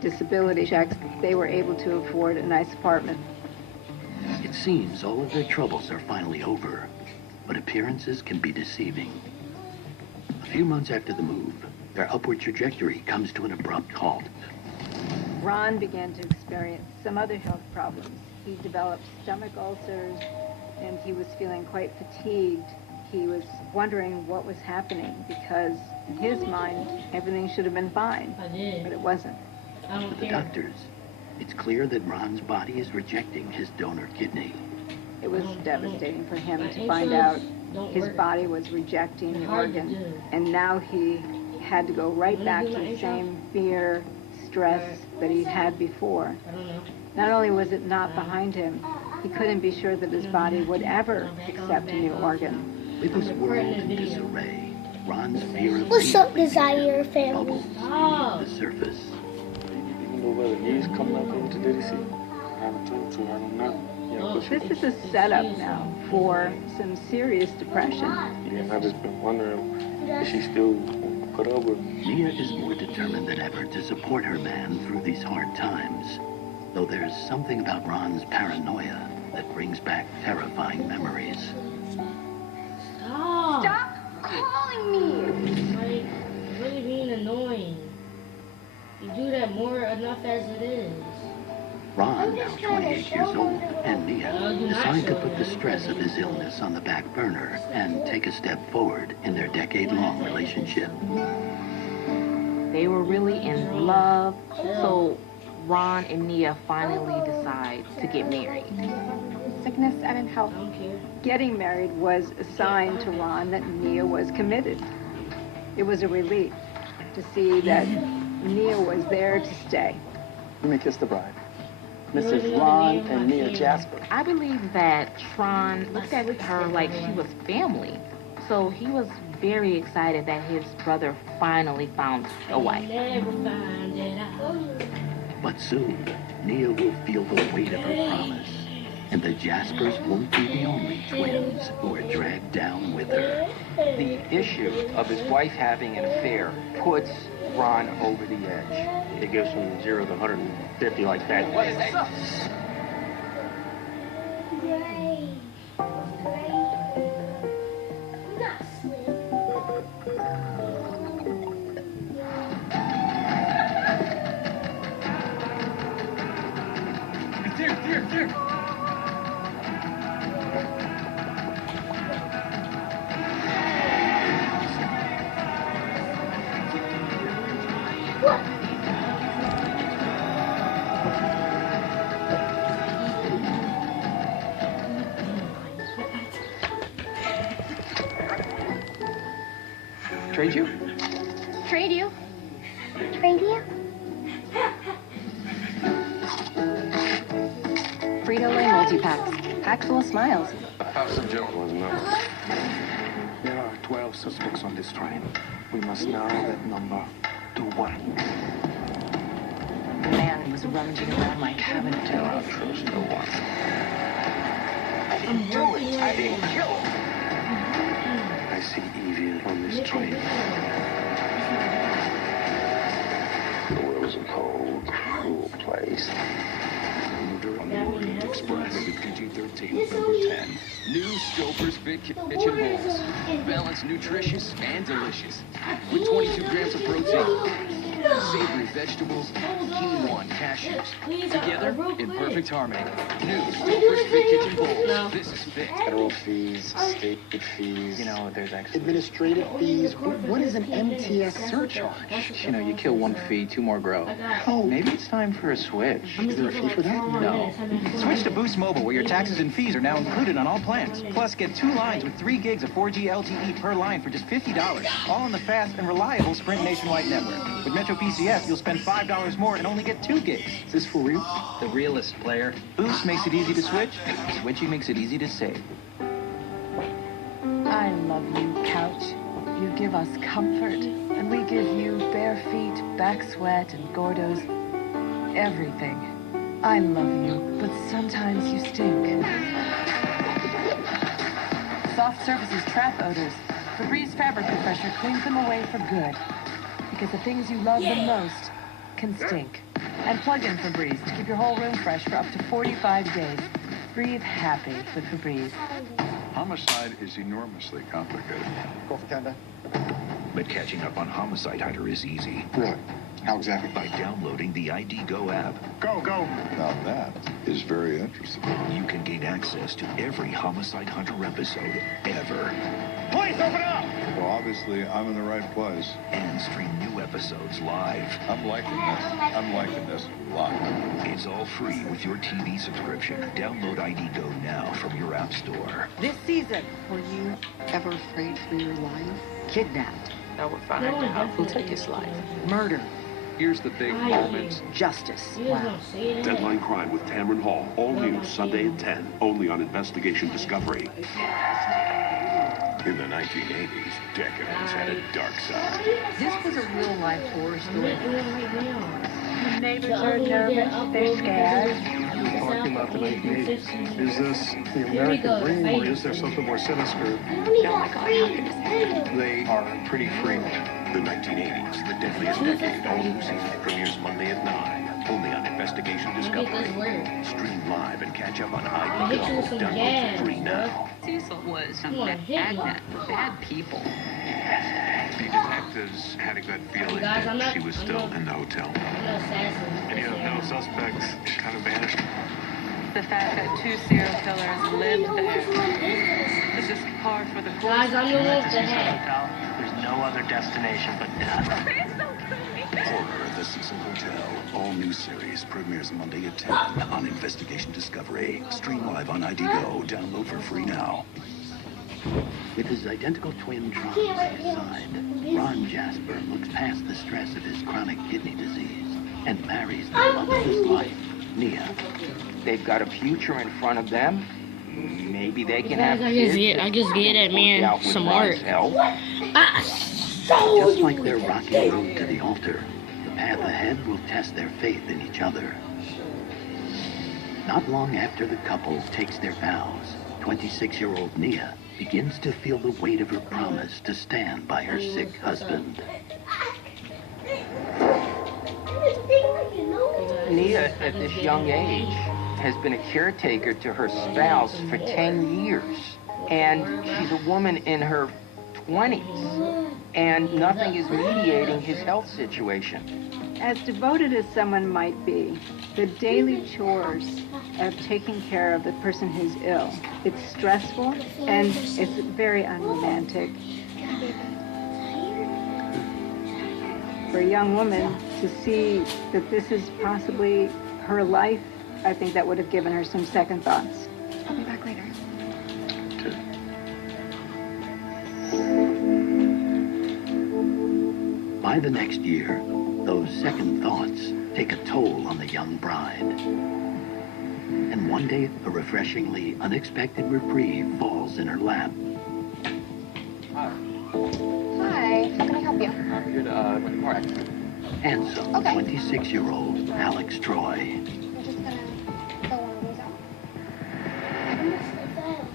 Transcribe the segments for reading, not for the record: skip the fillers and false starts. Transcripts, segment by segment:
disability checks, they were able to afford a nice apartment. It seems all of their troubles are finally over, but appearances can be deceiving. A few months after the move, their upward trajectory comes to an abrupt halt. Ron began to experience some other health problems. He developed stomach ulcers, and he was feeling quite fatigued. He was wondering what was happening because in his mind, everything should have been fine, but it wasn't. For the doctors, it's clear that Ron's body is rejecting his donor kidney. It was devastating for him to find out his body was rejecting the organ, and now he had to go right back to the same fear, stress that he'd had before. Not only was it not behind him, he couldn't be sure that his body would ever accept a new organ. With his world in disarray, Ron's fear of What's up, Desire family? bubbles beneath the surface. Even though whether he's coming up here today to see, I haven't talked to her, I don't know. Yeah, This is a setup now for some serious depression. yeah, I've just been wondering if she still put up with me. Nia is more determined than ever to support her man through these hard times, though there's something about Ron's paranoia that brings back terrifying memories. Stop calling me! Like, really being annoying. You do that more enough as it is. Ron, now 28 years old, and Nia decide to put the stress of his illness on the back burner and take a step forward in their decade-long relationship. They were really in love, so Ron and Nia finally decide to get married. Sickness and in health. I don't care. Getting married was a sign to Ron that Nia was committed. It was a relief to see that Nia was there to stay. Let me kiss the bride. Mrs. Ron and Nia Jasper. I believe that Tron looked at her like she was family. So he was very excited that his brother finally found a wife. Never find it out. But soon, Nia will feel the weight of her promise, and the Jaspers won't be the only twins who are dragged down with her. The issue of his wife having an affair puts Ron over the edge. It goes from 0 to 150 like that. Trade you? Trade you? Trade you? Frito-Lay multi-packs. Packed full of smiles. House of Gentlemen's number. There are 12 suspects on this train. We must narrow that number to 1. The man was rummaging around my cabinet. I trust no one. I didn't do it. I didn't kill him. I see evil on this train. The world is a cold, cruel place. Murder on the Orient Express. Rated PG-13, November 10. New Stouffer's Fit Kitchen Bowls. Balanced, nutritious, and delicious. With 22 grams of protein, savory vegetables, quinoa and cashews. Together in perfect harmony. New Stouffer's Fit Kitchen Bowls. This is fit. Federal fees, state fees. You know, there's actually... Administrative fees. What is an MTS surcharge? You know, you kill one fee, 2 more grow. Oh, Maybe it's time for a switch. is there a fee for that? No. Switch to Boost Mobile, where your taxes and fees are now included on all plans. Plus, get 2 lines with 3 gigs of 4G LTE per line for just $50. All on the fast and reliable Sprint nationwide network. With Metro PCS, you'll spend $5 more and only get 2 gigs. Is this for real? The realest player. Boost makes it easy to switch. Switching makes it easy to save. I love you, couch. You give us comfort, and we give you bare feet, back sweat, and Gordo's everything. I love you, but sometimes you stink. Soft surfaces trap odors. Febreze fabric refresher cleans them away for good. Because the things you love the most can stink. And plug in Febreze to keep your whole room fresh for up to 45 days. Breathe happy with Febreze. Homicide is enormously complicated. Go for tender. But catching up on Homicide Hunter is easy. Really? How exactly? By downloading the ID Go app. Go, go! Now that is very interesting. You can gain access to every Homicide Hunter episode ever. Please open up! Well, obviously, I'm in the right place. And stream new episodes live. I'm liking this. I'm liking this a lot. It's all free with your TV subscription. Download ID Go now from your app store. This season, were you ever afraid for your life? Kidnapped. I would find out who took his life. Murder. Here's the big moment. Justice. Wow. Deadline Crime with Tamron Hall. All news Sunday at 10. Only on Investigation Discovery. In the 1980s, decadence had a dark side. This was a real-life horror story. The neighbors are nervous. They're scared. Talking about the 1980s. Is this the American dream, or is there something more sinister? They are pretty freaked. The 1980s, the deadliest decade. All new season premieres Monday at 9. Only on Investigation Discovery. Stream live and catch up on ID Go. Download for free now. Cecil was bad people. The detectives had a good feeling that she was still in the hotel. And yet no suspects kind of vanished. The fact that 2 serial killers lived there is just par for the course. Guys, I'm the one with the head. There's no other destination but death. Horror at the Cecil Hotel. All new series premieres Monday at 10 on Investigation Discovery. Stream live on ID Go. Download for free now. With his identical twin Tron by his side, Ron Jasper looks past the stress of his chronic kidney disease and marries the love of his life, Nia. They've got a future in front of them. Maybe they can have kids. I just get that man some work. Just like their rocky road to the altar, the path ahead will test their faith in each other. Not long after the couple takes their vows, 26-year-old Nia begins to feel the weight of her promise to stand by her sick husband. Nia, at this young age, has been a caretaker to her spouse for 10 years. And she's a woman in her 20s. And nothing is mediating his health situation. As devoted as someone might be, the daily chores of taking care of the person who's ill, it's stressful and it's very unromantic. For a young woman to see that this is possibly her life, I think that would have given her some second thoughts. I'll be back later. By the next year, those second thoughts take a toll on the young bride. And one day, a refreshingly unexpected reprieve falls in her lap. Hi, how can I help you? Good morning. Handsome, 26-year-old Alex Troy. I'm just gonna fill one of these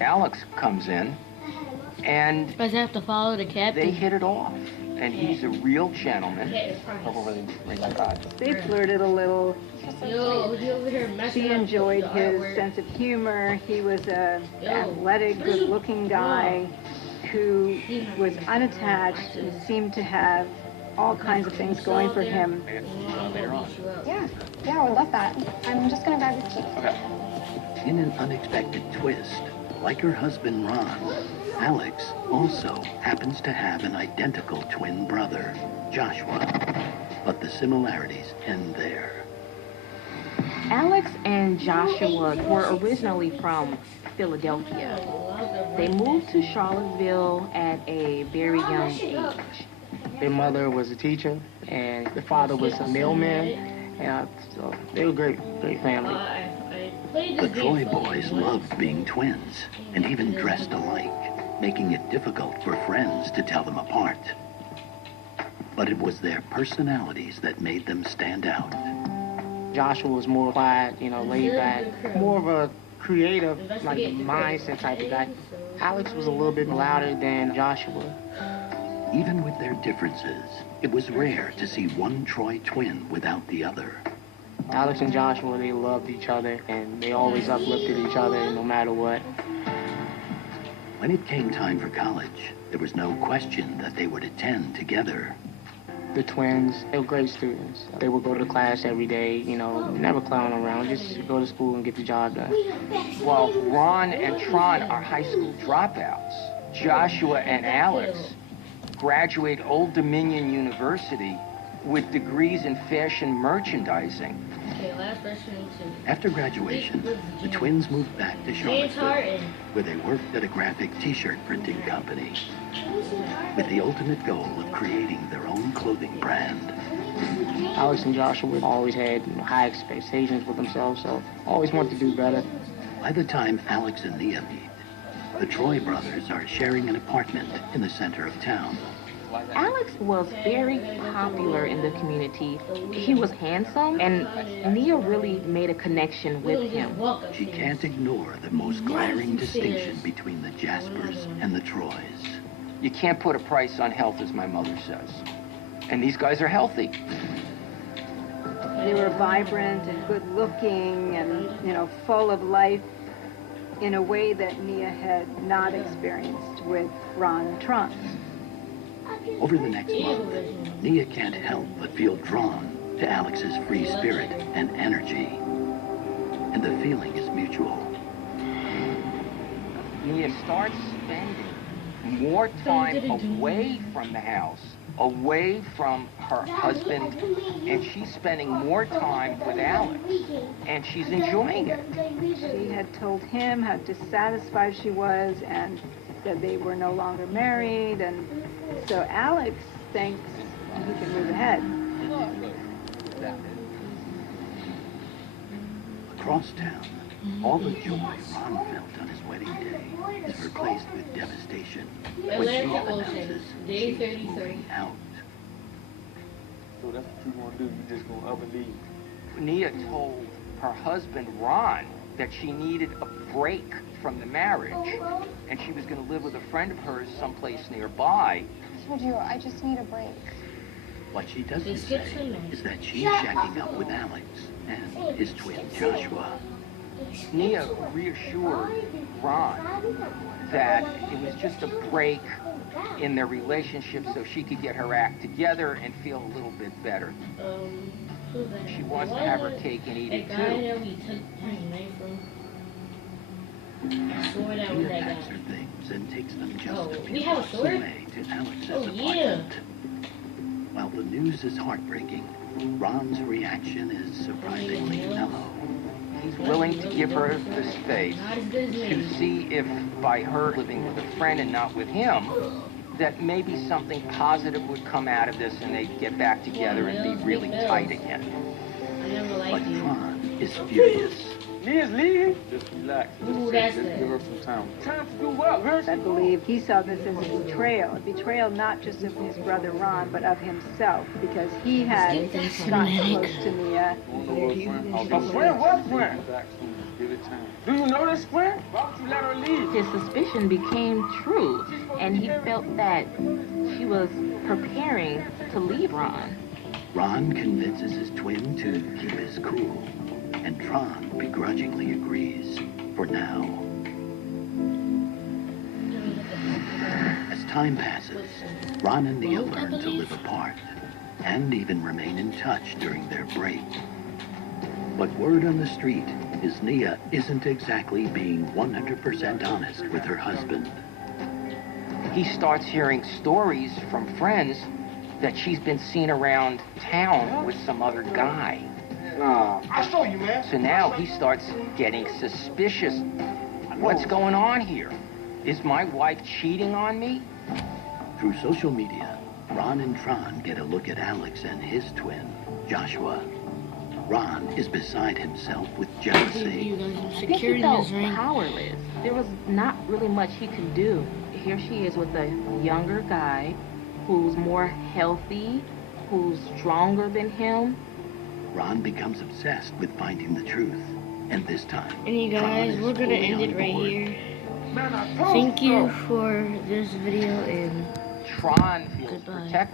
out. Alex comes in, and Does I have to follow the captain? they hit it off. And he's a real gentleman. They flirted a little. She enjoyed his sense of humor. He was an athletic, good-looking guy who was unattached and seemed to have all kinds of things going for him. Yeah, I would love that. I'm just gonna grab the key. In an unexpected twist, like her husband Ron, Alex also happens to have an identical twin brother, Joshua. But the similarities end there. Alex and Joshua were originally from Philadelphia. They moved to Charlottesville at a very young age. Their mother was a teacher, and the father was a mailman, and so they were great family. The Troy boys loved being twins and even dressed alike, making it difficult for friends to tell them apart. But it was their personalities that made them stand out. Joshua was more quiet, laid back, more of a creative, like mindset type of guy. Alex was a little bit louder than Joshua. Even with their differences, it was rare to see one Troy twin without the other. Alex and Joshua, they loved each other, and they always uplifted each other no matter what. When it came time for college, there was no question that they would attend together. The twins, they were great students. They would go to class every day, you know, never clown around, just go to school and get the job done. While Ron and Tron are high school dropouts, Joshua and Alex graduate Old Dominion University with degrees in fashion merchandising. Okay, last question too. After graduation, the twins moved back to Charlottesville, where they worked at a graphic t-shirt printing company, with the ultimate goal of creating their own clothing brand. Alex and Joshua always had high expectations for themselves, so always wanted to do better. By the time Alex and Nia meet, the Troy brothers are sharing an apartment in the center of town. Alex was very popular in the community. He was handsome, and Nia really made a connection with him. She can't ignore the most glaring distinction between the Jaspers and the Troys. You can't put a price on health, as my mother says. And these guys are healthy. They were vibrant and good-looking and, you know, full of life in a way that Nia had not experienced with Ron and Tron. Over the next month, Nia can't help but feel drawn to Alex's free spirit and energy. And the feeling is mutual. Nia starts spending more time away from the house, away from her husband, and she's spending more time with Alex, and she's enjoying it. She had told him how dissatisfied she was and that they were no longer married, and so Alex thinks he can move ahead. Across town, all the joy Ron felt on his wedding day is replaced with devastation when Nia announces she's moving out. So that's what you want to do, you just gonna up and leave. Nia told her husband, Ron, that she needed a break from the marriage, and she was going to live with a friend of hers someplace nearby. I told you, I just need a break. What she doesn't say is that she's shacking up with Alex and his twin Joshua. Nia reassured Ron that it was just a break in their relationship so she could get her act together and feel a little bit better. She wants to have her cake and eat it too. Nia packs her things and takes them just a few blocks away to Alex's apartment. While the news is heartbreaking, Ron's reaction is surprisingly mellow. He's willing to give her the space to see if, by her living with a friend and not with him, that maybe something positive would come out of this and they'd get back together and be really tight again. But Tron is furious. Nia's leaving? Just relax. Let's give her some time. Time to do what? I believe he saw this as a betrayal not just of his brother Ron, but of himself, because he had gotten close to Nia. A friend? What friend? Give it time. Do you know this friend? Why would you let her leave? His suspicion became true, and he felt that she was preparing to leave Ron. Ron convinces his twin to keep his cool, and Tron begrudgingly agrees, for now. As time passes, Ron and Nia learn to live apart, and even remain in touch during their break. But word on the street is Nia isn't exactly being 100% honest with her husband. He starts hearing stories from friends that she's been seen around town with some other guy. I'll show you, man. So now he starts getting suspicious. What's going on here? Is my wife cheating on me? Through social media, Ron and Tron get a look at Alex and his twin, Joshua. Ron is beside himself with jealousy. I think he felt powerless. There was not really much he could do. Here she is with a younger guy who's more healthy, who's stronger than him. Ron becomes obsessed with finding the truth, and this time, And you guys, we're gonna end it right here. Thank you for this video, and Tron feels protected.